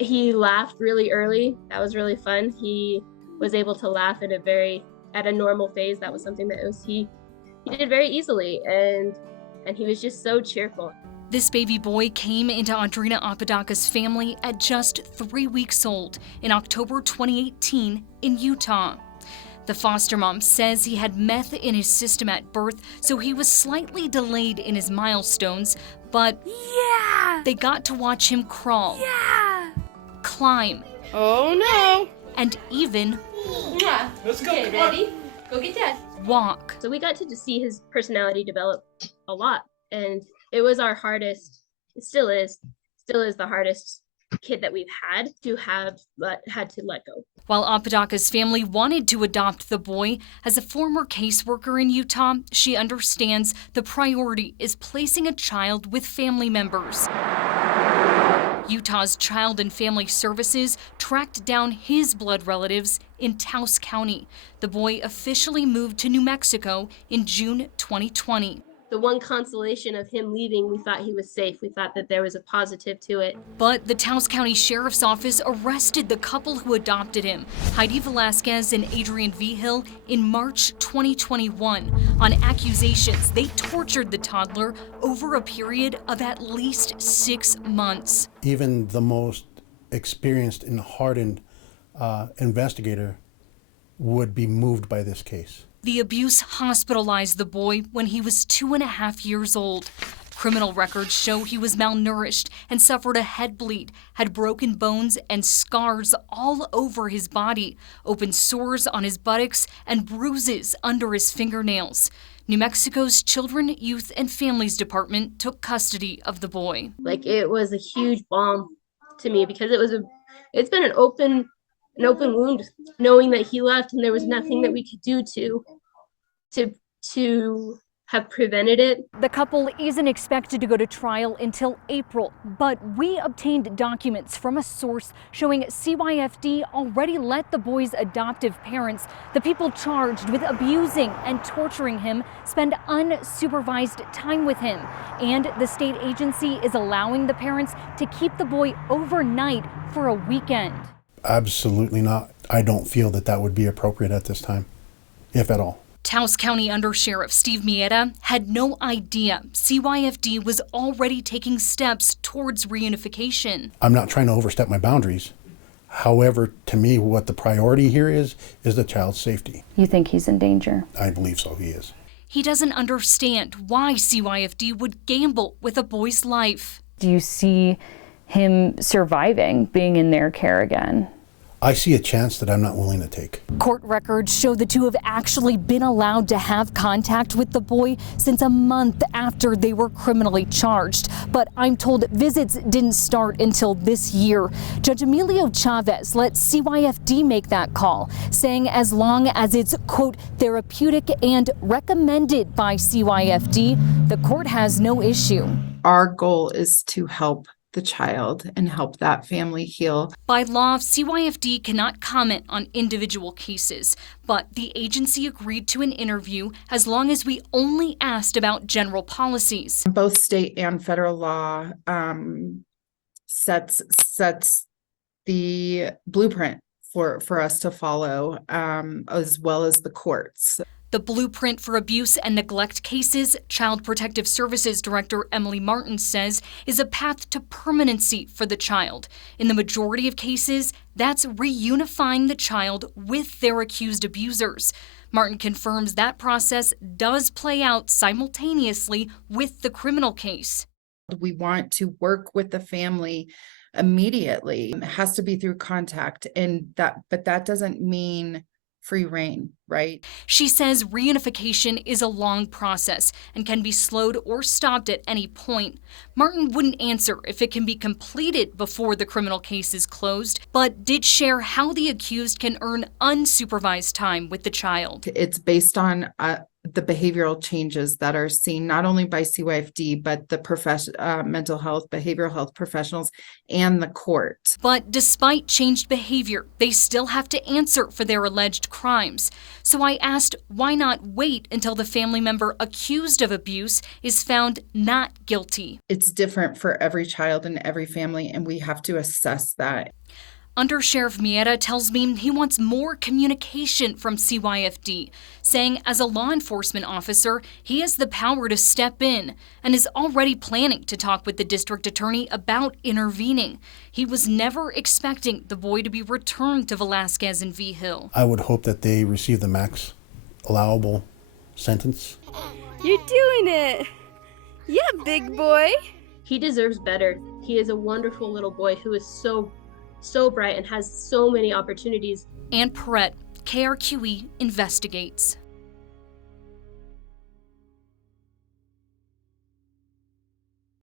He laughed really early. That was really fun. He was able to laugh at a normal phase. That was something that he did very easily, and he was just so cheerful. This baby boy came into Audrina Apodaca's family at just 3 weeks old in October 2018 in Utah. The foster mom says he had meth in his system at birth, so he was slightly delayed in his milestones, but they got to watch him crawl, climb, Oh no! and even Let's go. Okay, ready? Go get Dad. walk. So we got to just see his personality develop a lot, and it was our hardest. It still is the hardest kid that we've had to let go. While Apodaca's family wanted to adopt the boy, as a former caseworker in Utah, she understands the priority is placing a child with family members. Utah's Child and Family Services tracked down his blood relatives in Taos County. The boy officially moved to New Mexico in June 2020. The one consolation of him leaving, we thought he was safe. We thought that there was a positive to it. But the Taos County Sheriff's Office arrested the couple who adopted him, Heidi Velasquez and Adrian Vigil, in March 2021 on accusations they tortured the toddler over a period of at least 6 months. Even the most experienced and hardened investigator would be moved by this case. The abuse hospitalized the boy when he was 2.5 years old. Criminal records show he was malnourished and suffered a head bleed, had broken bones and scars all over his body, open sores on his buttocks, and bruises under his fingernails. New Mexico's Children, Youth, and Families Department took custody of the boy. Like, it was a huge bomb to me because it's been an open wound, knowing that he left and there was nothing that we could do to have prevented it. The couple isn't expected to go to trial until April, but we obtained documents from a source showing CYFD already let the boy's adoptive parents, the people charged with abusing and torturing him, spend unsupervised time with him. And the state agency is allowing the parents to keep the boy overnight for a weekend. Absolutely not. I don't feel that that would be appropriate at this time, if at all. Taos County Undersheriff Steve Mieta had no idea CYFD was already taking steps towards reunification. I'm not trying to overstep my boundaries. However, to me, what the priority here is the child's safety. You think he's in danger? I believe so, he is. He doesn't understand why CYFD would gamble with a boy's life. Do you see him surviving, being in their care again? I see a chance that I'm not willing to take. Court records show the two have actually been allowed to have contact with the boy since a month after they were criminally charged. But I'm told visits didn't start until this year. Judge Emilio Chavez let CYFD make that call, saying as long as it's, quote, therapeutic and recommended by CYFD, the court has no issue. Our goal is to help the child and help that family heal. By law, CYFD cannot comment on individual cases, but the agency agreed to an interview as long as we only asked about general policies. Both state and federal law sets the blueprint for us to follow, as well as the courts. The blueprint for abuse and neglect cases, Child Protective Services Director Emily Martin says, is a path to permanency for the child. In the majority of cases, that's reunifying the child with their accused abusers. Martin confirms that process does play out simultaneously with the criminal case. We want to work with the family immediately. It has to be through contact, but that doesn't mean free reign, right? She says reunification is a long process and can be slowed or stopped at any point. Martin wouldn't answer if it can be completed before the criminal case is closed, but did share how the accused can earn unsupervised time with the child. It's based on the behavioral changes that are seen not only by CYFD, but the mental health, behavioral health professionals and the court. But despite changed behavior, they still have to answer for their alleged crimes. So I asked, why not wait until the family member accused of abuse is found not guilty? It's different for every child and every family, and we have to assess that. Under Sheriff Miera tells me he wants more communication from CYFD, saying as a law enforcement officer, he has the power to step in and is already planning to talk with the district attorney about intervening. He was never expecting the boy to be returned to Velasquez and V Hill. I would hope that they receive the max allowable sentence. You're doing it! Yeah, big boy! He deserves better. He is a wonderful little boy who is so bright and has so many opportunities. Ann Perrette, KRQE investigates.